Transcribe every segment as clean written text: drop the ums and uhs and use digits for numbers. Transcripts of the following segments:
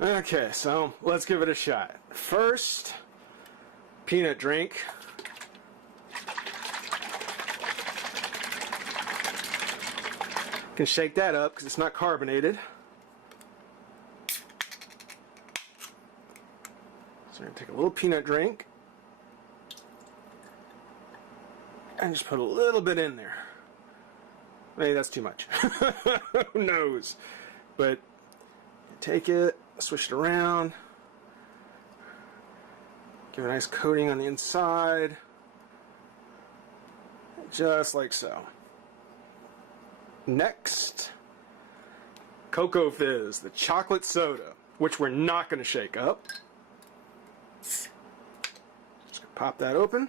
Okay, so let's give it a shot. First, peanut drink. Can shake that up because it's not carbonated. So we're going to take a little peanut drink and just put a little bit in there. Maybe that's too much. Who knows? But take it, switch it around, give it a nice coating on the inside, just like so. Next, Cocoa Fizz, the chocolate soda, which we're not going to shake up. Just gonna pop that open.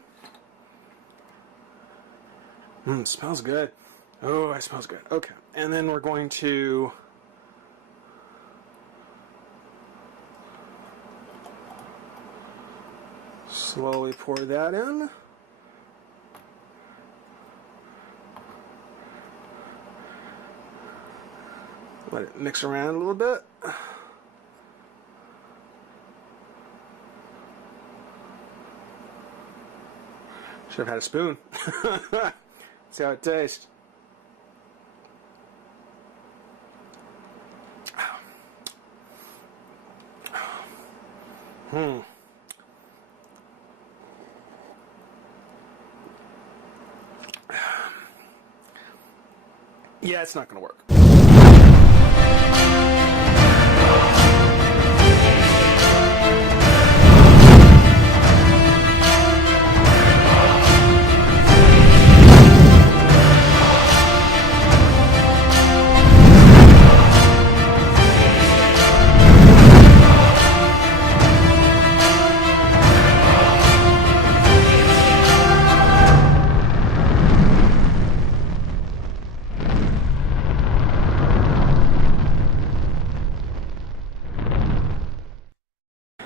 Smells good. Oh, it smells good. Okay, and then we're going to slowly pour that in. Let it mix around a little bit. Should have had a spoon. See how it tastes. Yeah, it's not going to work.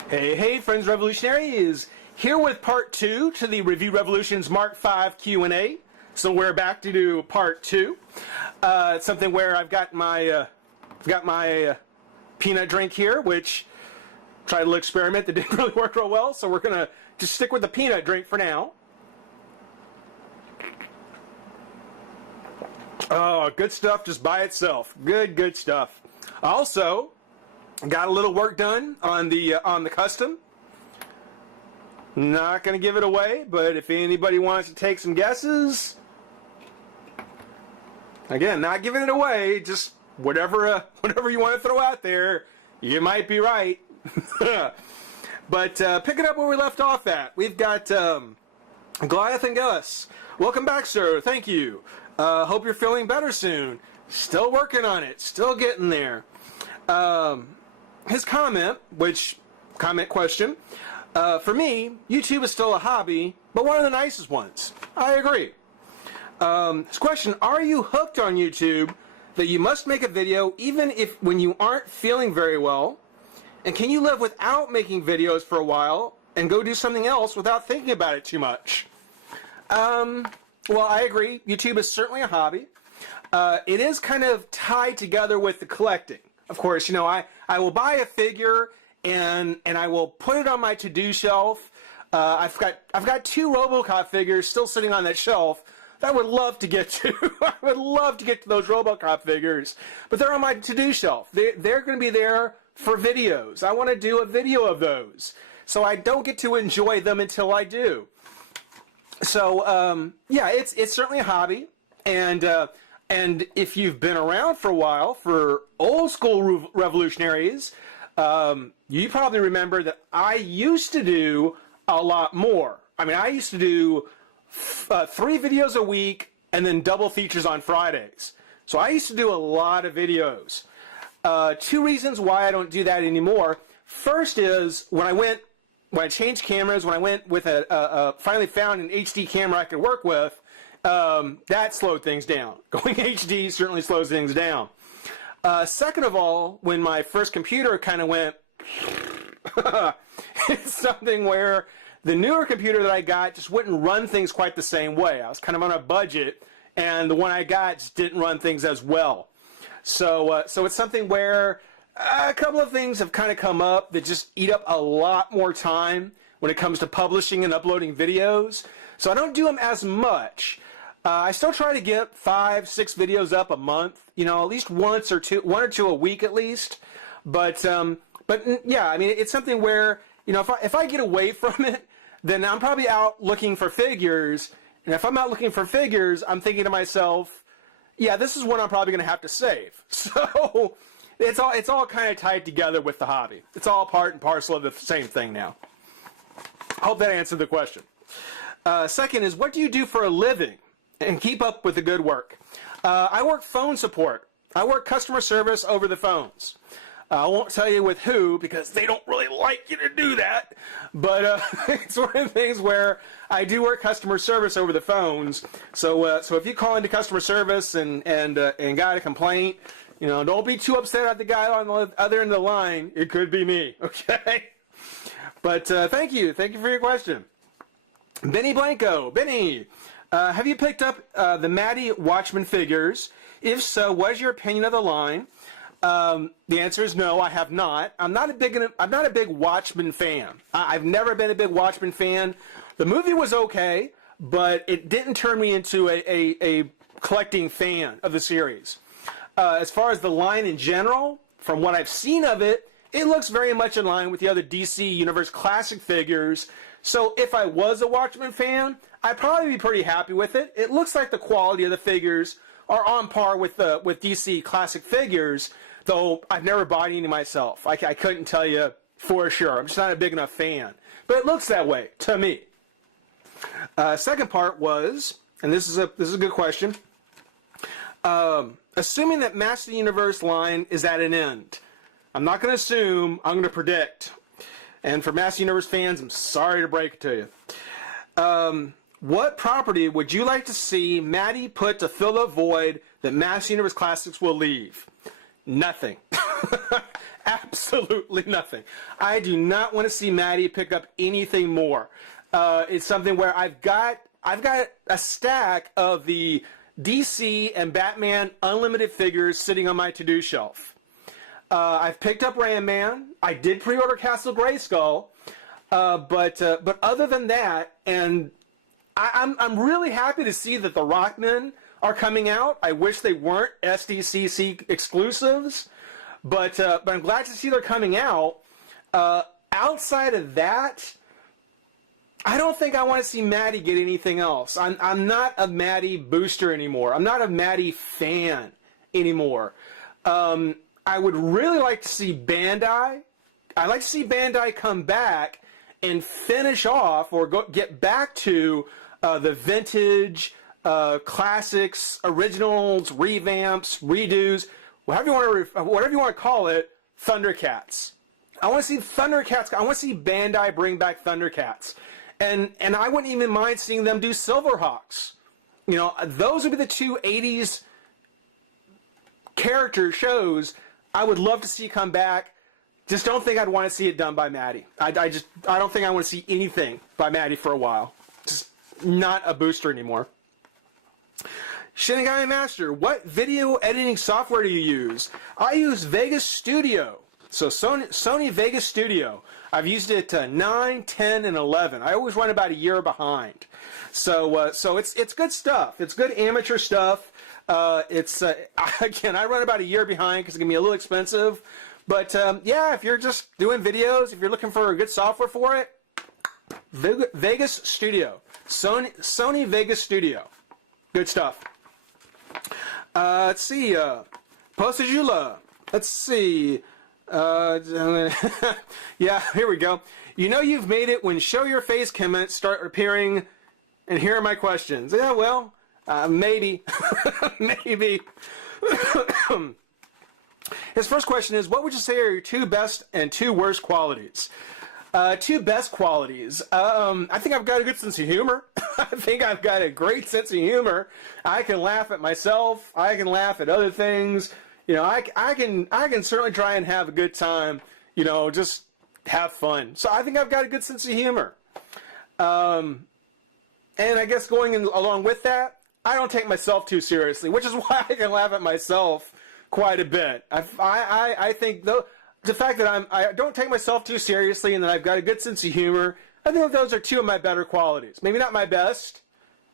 Hey, friends Revolutionary is here with part 2 to the Review Revolutions Mark V Q&A. So we're back to do part 2. It's something where I've got my peanut drink here, which tried a little experiment that didn't really work real well. So we're gonna just stick with the peanut drink for now. Oh, good stuff just by itself. Good stuff. Also, got a little work done on the custom. Not going to give it away, but if anybody wants to take some guesses, again, not giving it away, just whatever you want to throw out there, you might be right. But picking up where we left off at, we've got Goliath and Gus. Welcome back, sir. Thank you. Hope you're feeling better soon. Still working on it. Still getting there. His comment question, for me, YouTube is still a hobby, but one of the nicest ones. I agree. His question, are you hooked on YouTube that you must make a video even if when you aren't feeling very well? And can you live without making videos for a while and go do something else without thinking about it too much? Well, I agree. YouTube is certainly a hobby. It is kind of tied together with the collecting. Of course, you know, I will buy a figure and I will put it on my to-do shelf. I've got 2 RoboCop figures still sitting on that shelf that I would love to get to. I would love to get to those RoboCop figures, but they're on my to-do shelf. They're going to be there for videos. I want to do a video of those, so I don't get to enjoy them until I do. So yeah, it's certainly a hobby, and if you've been around for a while, for old school revolutionaries, you probably remember that I used to do a lot more. I mean, I used to do 3 videos a week and then double features on Fridays. So I used to do a lot of videos. 2 reasons why I don't do that anymore. First is when I changed cameras, when I went with finally found an HD camera I could work with, that slowed things down. Going HD certainly slows things down. Second of all, when my first computer kind of went, it's something where the newer computer that I got just wouldn't run things quite the same way. I was kind of on a budget, and the one I got just didn't run things as well. So it's something where a couple of things have kind of come up that just eat up a lot more time when it comes to publishing and uploading videos. So I don't do them as much. I still try to get 5, 6 videos up a month, at least one or two a week at least. But yeah, I mean, it's something where, if I get away from it, then I'm probably out looking for figures. And if I'm out looking for figures, I'm thinking to myself, yeah, this is one I'm probably going to have to save. So it's all kind of tied together with the hobby. It's all part and parcel of the same thing now. I hope that answered the question. Second is, what do you do for a living and keep up with the good work? I work phone support. I work customer service over the phones. I won't tell you with who because they don't really like you to do that. But it's one of the things where I do work customer service over the phones. So if you call into customer service and got a complaint, don't be too upset at the guy on the other end of the line. It could be me. Okay. But thank you for your question. Benny Blanco. Benny, have you picked up the Maddie Watchman figures? If so, what is your opinion of the line? The answer is no, I have not. I'm not a big Watchmen fan. I've never been a big Watchmen fan. The movie was okay, but it didn't turn me into a collecting fan of the series. As far as the line in general, from what I've seen of it, it looks very much in line with the other DC Universe classic figures. So if I was a Watchmen fan, I'd probably be pretty happy with it. It looks like the quality of the figures are on par with DC classic figures, though I've never bought any myself. I couldn't tell you for sure. I'm just not a big enough fan. But it looks that way to me. Second part was, and this is a good question. Assuming that Master of the Universe line is at an end. I'm not going to assume, I'm going to predict. And for Master Universe fans, I'm sorry to break it to you. What property would you like to see Maddie put to fill the void that Master Universe Classics will leave? Nothing. Absolutely nothing. I do not want to see Maddie pick up anything more. It's something where I've got a stack of the DC and Batman Unlimited figures sitting on my to-do shelf. I've picked up Ram Man. I did pre-order Castle Grayskull, but other than that, and I'm really happy to see that the Rockmen are coming out. I wish they weren't SDCC exclusives, but I'm glad to see they're coming out. Outside of that, I don't think I want to see Maddie get anything else. I'm not a Maddie booster anymore. I'm not a Maddie fan anymore. I would really like to see Bandai. I'd like to see Bandai come back and finish off or get back to the vintage, classics, originals, revamps, redos, whatever you want to call it, Thundercats. I want to see Thundercats. I want to see Bandai bring back Thundercats. And I wouldn't even mind seeing them do Silverhawks. Those would be the two 80s character shows I would love to see come back. Just don't think I'd want to see it done by Maddie. I don't think I want to see anything by Maddie for a while. Just not a booster anymore. Shinigami Master, what video editing software do you use? I use Vegas Studio. So Sony Vegas Studio. I've used it 9, 10, and 11. I always run about a year behind. So it's good stuff. It's good amateur stuff. Again, I run about a year behind because it can be a little expensive. But yeah, if you're just doing videos, if you're looking for a good software for it, Vegas Studio. Sony Vegas Studio. Good stuff. Let's see. Postajula. Let's see. Yeah, here we go. You've made it when show your face comments start appearing, and here are my questions. Yeah, well, maybe. Maybe. His first question is, what would you say are your 2 best and 2 worst qualities? 2 best qualities. I think I've got a good sense of humor. I think I've got a great sense of humor. I can laugh at myself. I can laugh at other things. I can certainly try and have a good time. Just have fun. So I think I've got a good sense of humor. And I guess going along with that, I don't take myself too seriously, which is why I can laugh at myself quite a bit. I think though the fact that I don't take myself too seriously and that I've got a good sense of humor, I think those are two of my better qualities. Maybe not my best.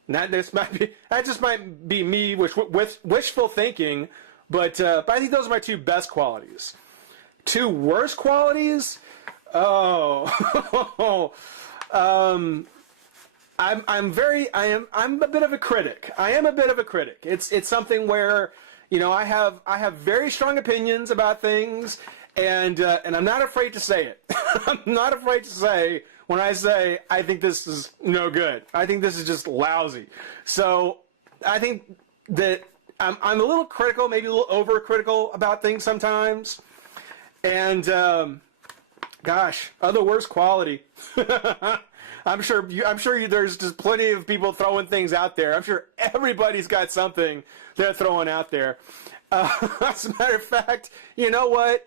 That just might be me with wishful thinking, but I think those are my two best qualities. Two worst qualities? Oh, I'm a bit of a critic. I am a bit of a critic. It's something where, you know, I have very strong opinions about things, and I'm not afraid to say it. I'm not afraid to say when I say I think this is no good. I think this is just lousy. So I think that I'm a little critical, maybe a little overcritical about things sometimes. And gosh, other worst quality. I'm sure there's just plenty of people throwing things out there. I'm sure everybody's got something they're throwing out there. As a matter of fact, you know what?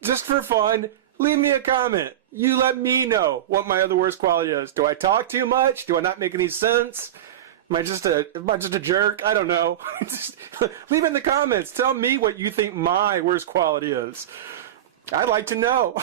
Just for fun, leave me a comment. You let me know what my other worst quality is. Do I talk too much? Do I not make any sense? Am I just a jerk? I don't know. Just leave it in the comments. Tell me what you think my worst quality is. I'd like to know.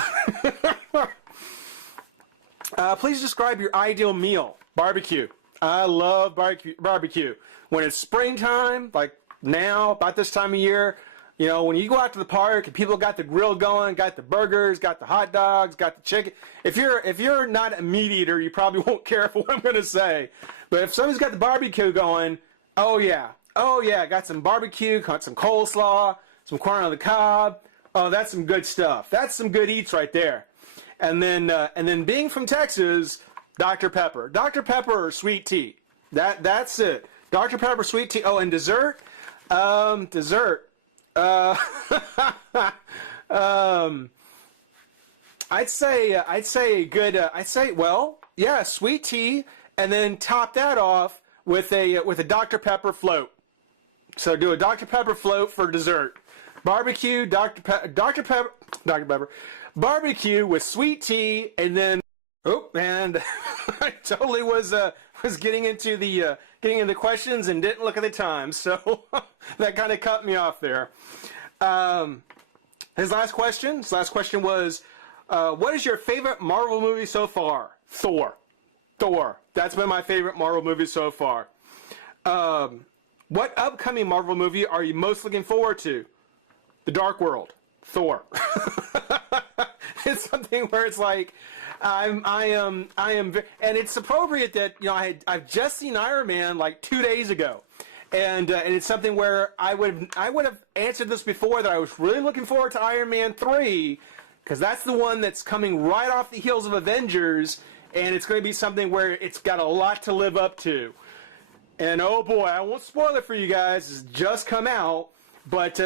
Please describe your ideal meal. Barbecue. I love barbecue. When it's springtime, like now, about this time of year, you know, when you go out to the park and people got the grill going, got the burgers, got the hot dogs, got the chicken. If you're not a meat eater, you probably won't care for what I'm going to say. But if somebody's got the barbecue going, oh yeah, got some barbecue, got some coleslaw, some corn on the cob. Oh, that's some good stuff. That's some good eats right there. And then being from Texas, Dr. Pepper. Dr. Pepper or sweet tea. That's it. Dr. Pepper, sweet tea. Oh, and dessert? Dessert. I'd say sweet tea, and then top that off with a Dr. Pepper float. So do a Dr. Pepper float for dessert. Barbecue, Dr. Pepper, barbecue with sweet tea, and then and I totally was getting into the questions and didn't look at the time, so that kind of cut me off there. His last question was, what is your favorite Marvel movie so far? Thor. That's been my favorite Marvel movie so far. What upcoming Marvel movie are you most looking forward to? The Dark World. Thor. It's something where it's like, I am, and it's appropriate that, you know, I've just seen Iron Man like 2 days ago, and it's something where I would have answered this before, that I was really looking forward to Iron Man 3, because that's the one that's coming right off the heels of Avengers, and it's going to be something where it's got a lot to live up to. And oh boy, I won't spoil it for you guys, it's just come out, but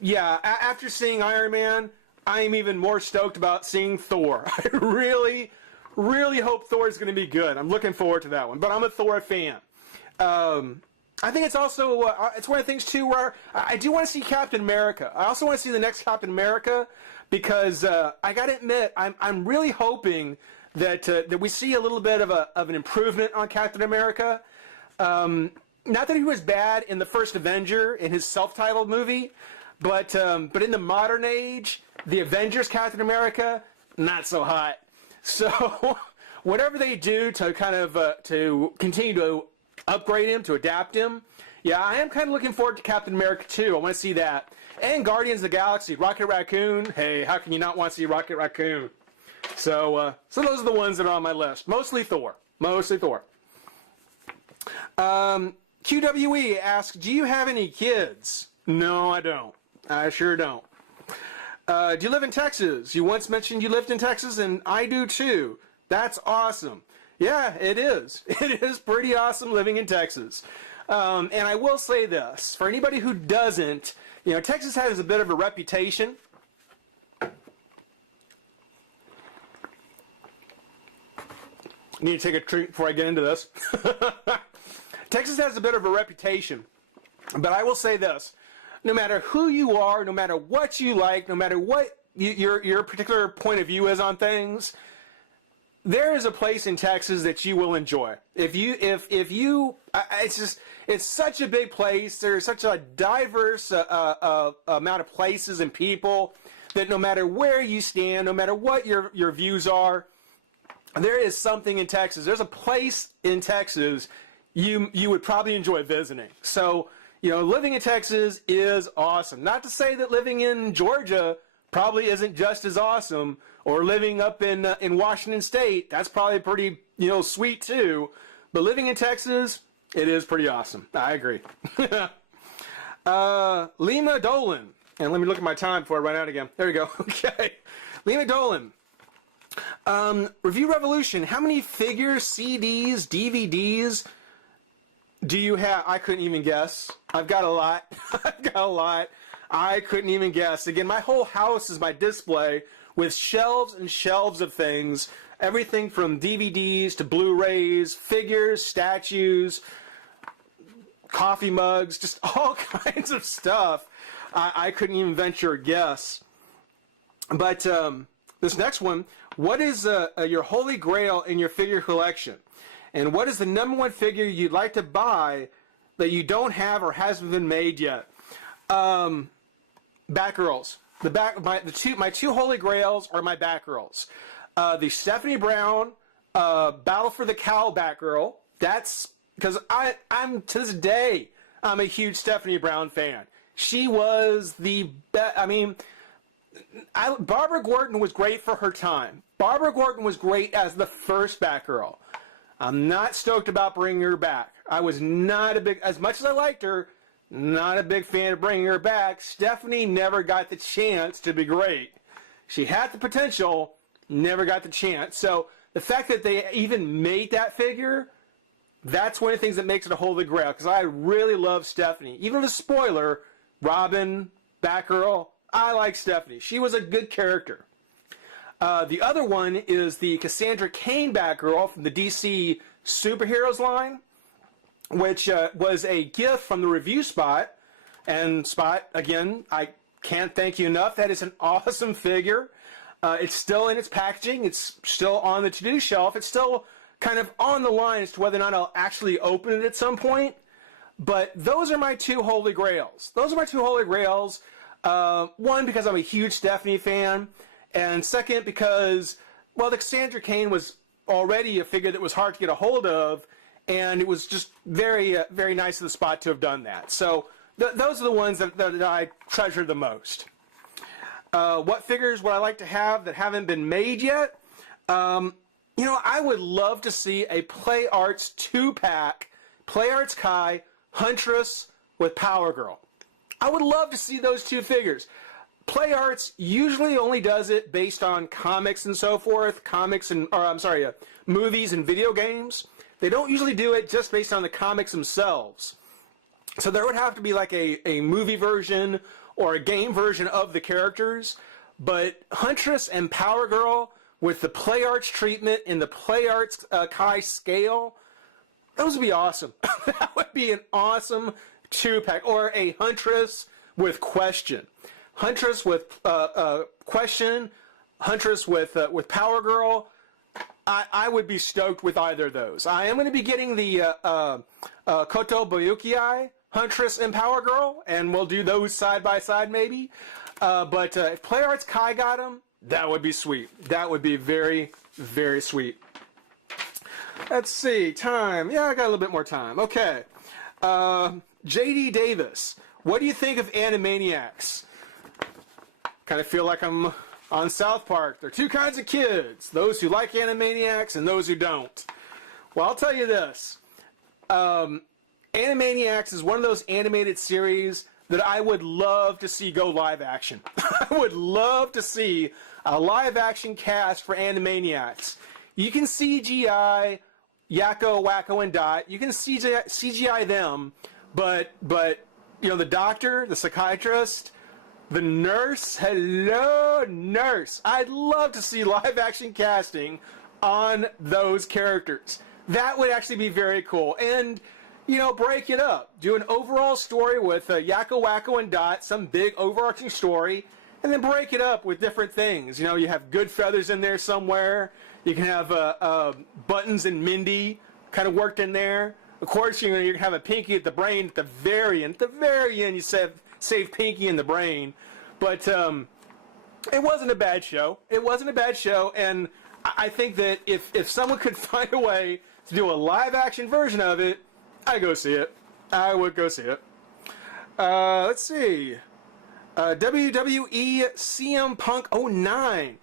yeah, after seeing Iron Man, I am even more stoked about seeing Thor. I really, really hope Thor is going to be good. I'm looking forward to that one, but I'm a Thor fan. I think it's also, it's one of the things too where I do want to see Captain America. I also want to see the next Captain America, because I got to admit, I'm really hoping that we see a little bit of an improvement on Captain America. Not that he was bad in the first Avenger, in his self-titled movie, but in the modern age, the Avengers Captain America, not so hot. So whatever they do to kind of to continue to upgrade him, to adapt him, yeah, I am kind of looking forward to Captain America too. I want to see that. And Guardians of the Galaxy, Rocket Raccoon. Hey, how can you not want to see Rocket Raccoon? So those are the ones that are on my list. Mostly Thor. QWE asks, do you have any kids? No, I don't. I sure don't. Do you live in Texas? You once mentioned you lived in Texas, and I do too. That's awesome. Yeah, it is. It is pretty awesome living in Texas. And I will say this, for anybody who doesn't, you know, Texas has a bit of a reputation. I need to take a drink before I get into this. Texas has a bit of a reputation, but I will say this. No matter who you are, no matter what you like, no matter what your particular point of view is on things, there is a place in Texas that you will enjoy. If you, it's such a big place. There's such a diverse amount of places and people that no matter where you stand, no matter what your views are, there is something in Texas. There's a place in Texas you would probably enjoy visiting. So, living in Texas is awesome. Not to say that living in Georgia probably isn't just as awesome, or living up in Washington State, that's probably pretty, sweet too. But living in Texas, it is pretty awesome. I agree. Lima Dolan. And let me look at my time before I run out again. There we go. Okay. Lima Dolan. Review Revolution. How many figures, CDs, DVDs do you have? I couldn't even guess. I've got a lot. I couldn't even guess. Again, my whole house is my display with shelves and shelves of things. Everything from DVDs to Blu-rays, figures, statues, coffee mugs, just all kinds of stuff. I couldn't even venture a guess. But this next one, what is your holy grail in your figure collection? And what is the number one figure you'd like to buy that you don't have or hasn't been made yet? Batgirls. My two holy grails are my Batgirls. The Stephanie Brown Battle for the Cowl Batgirl. That's because I'm to this day I'm a huge Stephanie Brown fan. She was the best. I mean, Barbara Gordon was great for her time. Barbara Gordon was great as the first Batgirl. I'm not stoked about bringing her back. I was not a big, as much as I liked her, not a big fan of bringing her back. Stephanie never got the chance to be great. She had the potential, never got the chance. So the fact that they even made that figure, that's one of the things that makes it a holy grail, because I really love Stephanie. Even the spoiler, Robin, Batgirl, I like Stephanie. She was a good character. The other one is the Cassandra Cain Batgirl from the DC Superheroes line, which was a gift from the review Spot. And Spot, again, I can't thank you enough. That is an awesome figure. It's still in its packaging. It's still on the to-do shelf. It's still kind of on the line as to whether or not I'll actually open it at some point. But those are my two holy grails. One, because I'm a huge Stephanie fan. And second, because, well, the Cassandra Cain was already a figure that was hard to get a hold of. And it was just very, very nice of the Spot to have done that. So those are the ones that I treasure the most. What figures would I like to have that haven't been made yet? I would love to see a Play Arts 2-pack, Play Arts Kai, Huntress with Power Girl. I would love to see those two figures. Play Arts usually only does it based on comics and so forth, movies and video games. They don't usually do it just based on the comics themselves. So there would have to be like a movie version or a game version of the characters. But Huntress and Power Girl with the Play Arts treatment in the Play Arts Kai scale, those would be awesome. That would be an awesome 2-pack. Or a Huntress with Question. Huntress with Question, Huntress with Power Girl. I would be stoked with either of those. I am going to be getting the Koto Boyuki Huntress and Power Girl, and we'll do those side by side maybe. But if Play Arts Kai got them, that would be sweet. That would be very, very sweet. Let's see, time. Yeah, I got a little bit more time. Okay. J.D. Davis, what do you think of Animaniacs? Kind of feel like I'm on South Park. There are two kinds of kids, those who like Animaniacs and those who don't. Well, I'll tell you this. Animaniacs is one of those animated series that I would love to see go live action. I would love to see a live action cast for Animaniacs. You can CGI Yakko, Wacko, and Dot. You can CGI them, but the doctor, the psychiatrist, the nurse, hello nurse. I'd love to see live action casting on those characters. That would actually be very cool. And, break it up. Do an overall story with Yakko, Wacko, and Dot, some big overarching story. and then break it up with different things. You know, you have good feathers in there somewhere. You can have Buttons and Mindy kind of worked in there. Of course, you're going to have a Pinky at the brain at the very end. At the very end, you save Pinky in the brain. But it wasn't a bad show. It wasn't a bad show, and I think that if someone could find a way to do a live-action version of it, I'd go see it. I would go see it. Let's see. WWE CM Punk 09.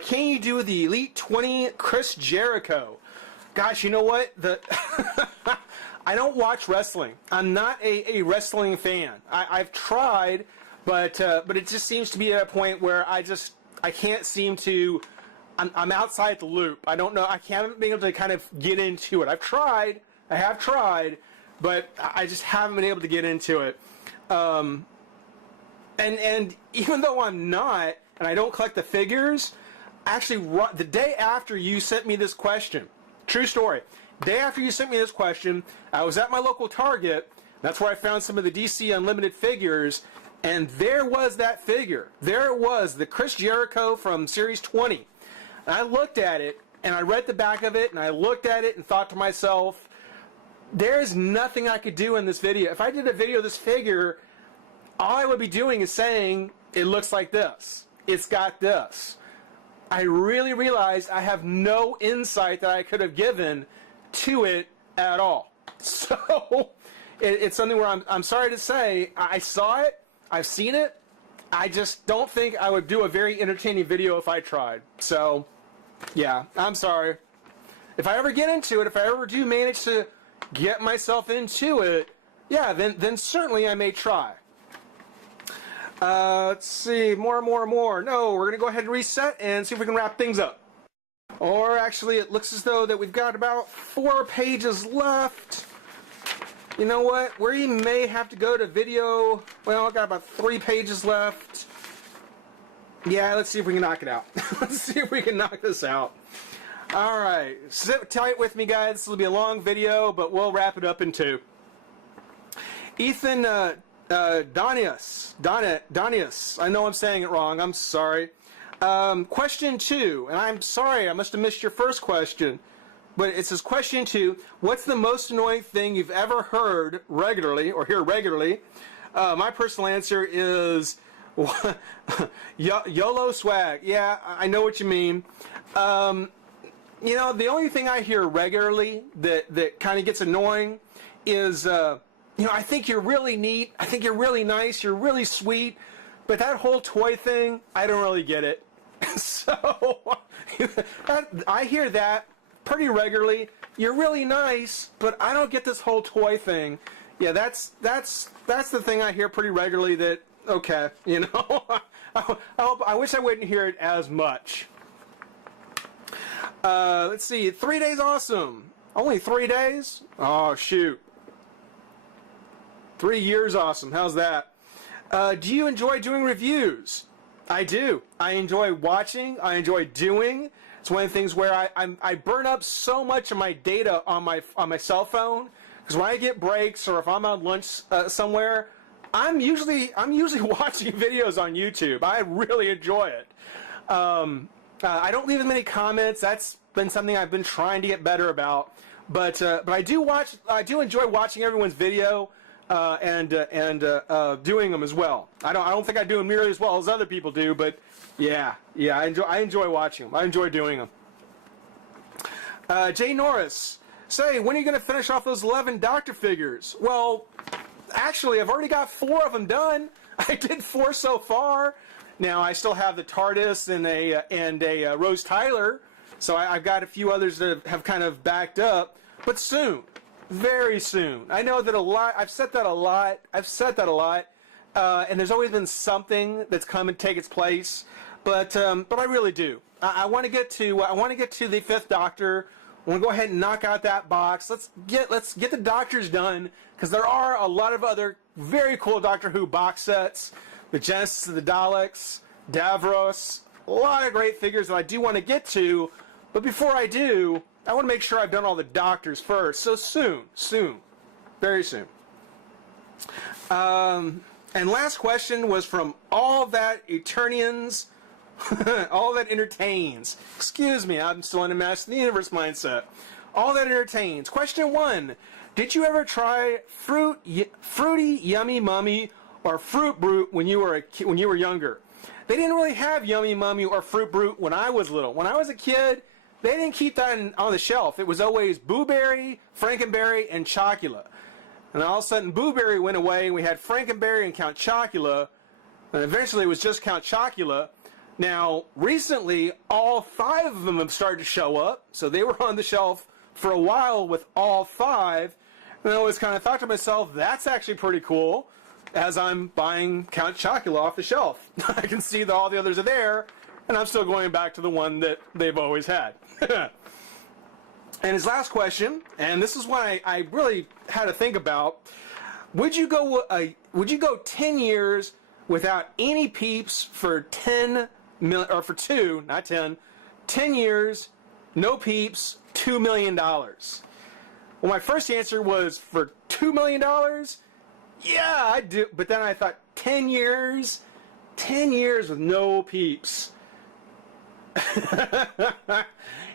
Can you do the Elite 20 Chris Jericho? Gosh, you know what? I don't watch wrestling. I'm not a wrestling fan. I've tried, but it just seems to be at a point where I can't seem to. I'm outside the loop. I don't know. I haven't been able to kind of get into it. I have tried, but I just haven't been able to get into it. And even though I'm not, and I don't collect the figures, actually, the day after you sent me this question, true story, day after you sent me this question, I was at my local Target. That's where I found some of the DC Unlimited figures, and there was that figure. There it was, the Chris Jericho from Series 20. And I looked at it, and I read the back of it, and I looked at it and thought to myself, there's nothing I could do in this video. If I did a video of this figure, all I would be doing is saying, it looks like this. It's got this. I really realized I have no insight that I could have given to it at all. So, it's something where I'm sorry to say, I saw it, I've seen it, I just don't think I would do a very entertaining video if I tried. So, yeah, I'm sorry. If I ever get into it, if I ever do manage to get myself into it, yeah, then certainly I may try. Let's see, more. No, we're going to go ahead and reset and see if we can wrap things up. Or actually, it looks as though that we've got about 4 pages left. You know what? We may have to go to video. Well, I've got about 3 pages left. Yeah, let's see if we can knock it out. Let's see if we can knock this out. All right, sit tight with me, guys. This will be a long video, but we'll wrap it up in 2. Ethan Donius, I know I'm saying it wrong. I'm sorry. Question 2, and I'm sorry, I must have missed your first question, but it says question 2, what's the most annoying thing you've ever heard regularly, or hear regularly? My personal answer is YOLO swag. Yeah, I know what you mean. You know, the only thing I hear regularly that kind of gets annoying is, you know, I think you're really neat, I think you're really nice, you're really sweet, but that whole toy thing, I don't really get it. So, I hear that pretty regularly. You're really nice, but I don't get this whole toy thing. Yeah, that's the thing I hear pretty regularly that, okay, you know, I wish I wouldn't hear it as much. Let's see, 3 days awesome. Only 3 days? Oh, shoot. 3 years awesome. How's that? Do you enjoy doing reviews? I do. I enjoy watching. I enjoy doing. It's one of the things where I burn up so much of my data on my cell phone, because when I get breaks or if I'm on lunch somewhere, I'm usually watching videos on YouTube. I really enjoy it. I don't leave as many comments. That's been something I've been trying to get better about. But I do enjoy watching everyone's video. And doing them as well. I don't think I do them nearly as well as other people do, but yeah, I enjoy watching them. I enjoy doing them. Jay Norris, say, when are you going to finish off those 11 Doctor figures? Well, actually, I've already got 4 of them done. I did 4 so far. Now I still have the TARDIS and a Rose Tyler, so I've got a few others that have kind of backed up, but soon. Very soon. I know that a lot. I've said that a lot. And there's always been something that's come and take its place. But I really do. I want to get to. I want to get to the 5th Doctor. I want to go ahead and knock out that box. Let's get the Doctors done, because there are a lot of other very cool Doctor Who box sets. The Genesis of the Daleks, Davros, a lot of great figures that I do want to get to. But before I do, I want to make sure I've done all the Doctors first. So soon, very soon. And last question was from All That Eternians, All That Entertains. Excuse me, I'm still in a Master of the Universe mindset. All That Entertains. Question 1. Did you ever try Fruity Yummy Mummy or Fruit Brute when you were younger? They didn't really have Yummy Mummy or Fruit Brute when I was little. When I was a kid, they didn't keep that on the shelf. It was always Boo Berry, Frankenberry, and Chocula. And all of a sudden, Boo Berry went away, and we had Frankenberry and Count Chocula, and eventually it was just Count Chocula. Now, recently, all 5 of them have started to show up, so they were on the shelf for a while with all 5, and I always kind of thought to myself, that's actually pretty cool, as I'm buying Count Chocula off the shelf. I can see that all the others are there, and I'm still going back to the one that they've always had. And his last question, and this is one I really had to think about, would you go 10 years without any peeps for 10 years, no peeps, $2 million? Well, my first answer was for $2 million? Yeah, I do. But then I thought 10 years with no peeps.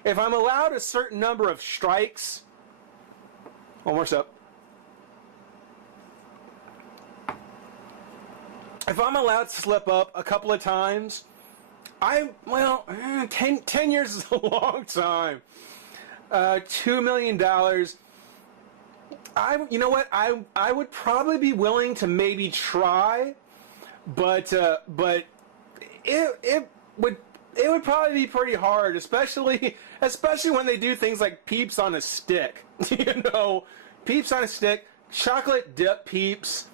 If I'm allowed a certain number of strikes, one more step. If I'm allowed to slip up a couple of times, 10 years is a long time. $2 million. You know what? I would probably be willing to maybe try, but it would probably be pretty hard, especially when they do things like peeps on a stick. You know, peeps on a stick, chocolate dip peeps.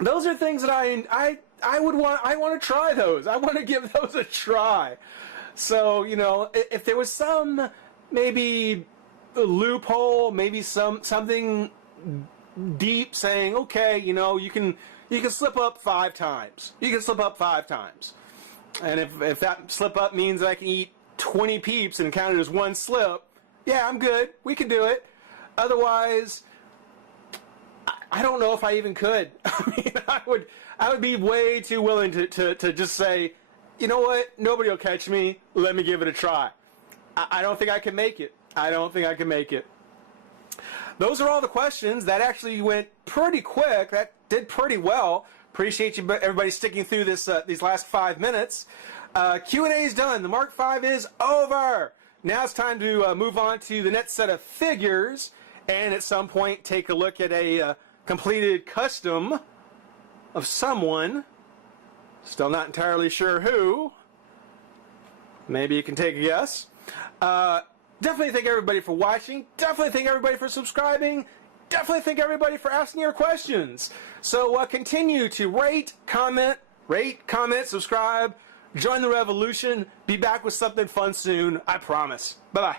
Those are things that I want to try those. I want to give those a try. So, you know, if there was some maybe a loophole, maybe something deep saying, okay, you know, you can slip up 5 times. You can slip up 5 times. And if that slip up means I can eat 20 peeps and count it as one slip, yeah, I'm good. We can do it. Otherwise, I don't know if I even could. I mean, I would be way too willing to just say, you know what? Nobody will catch me. Let me give it a try. I don't think I can make it. I don't think I can make it. Those are all the questions. That actually went pretty quick. That did pretty well. Appreciate you, everybody, sticking through these last 5 minutes. Q&A is done. The Mark V is over. Now it's time to move on to the next set of figures, and at some point take a look at a completed custom of someone. Still not entirely sure who. Maybe you can take a guess. Definitely thank everybody for watching. Definitely thank everybody for subscribing. Definitely thank everybody for asking your questions. So continue to rate, comment, subscribe, join the revolution. Be back with something fun soon, I promise. Bye-bye.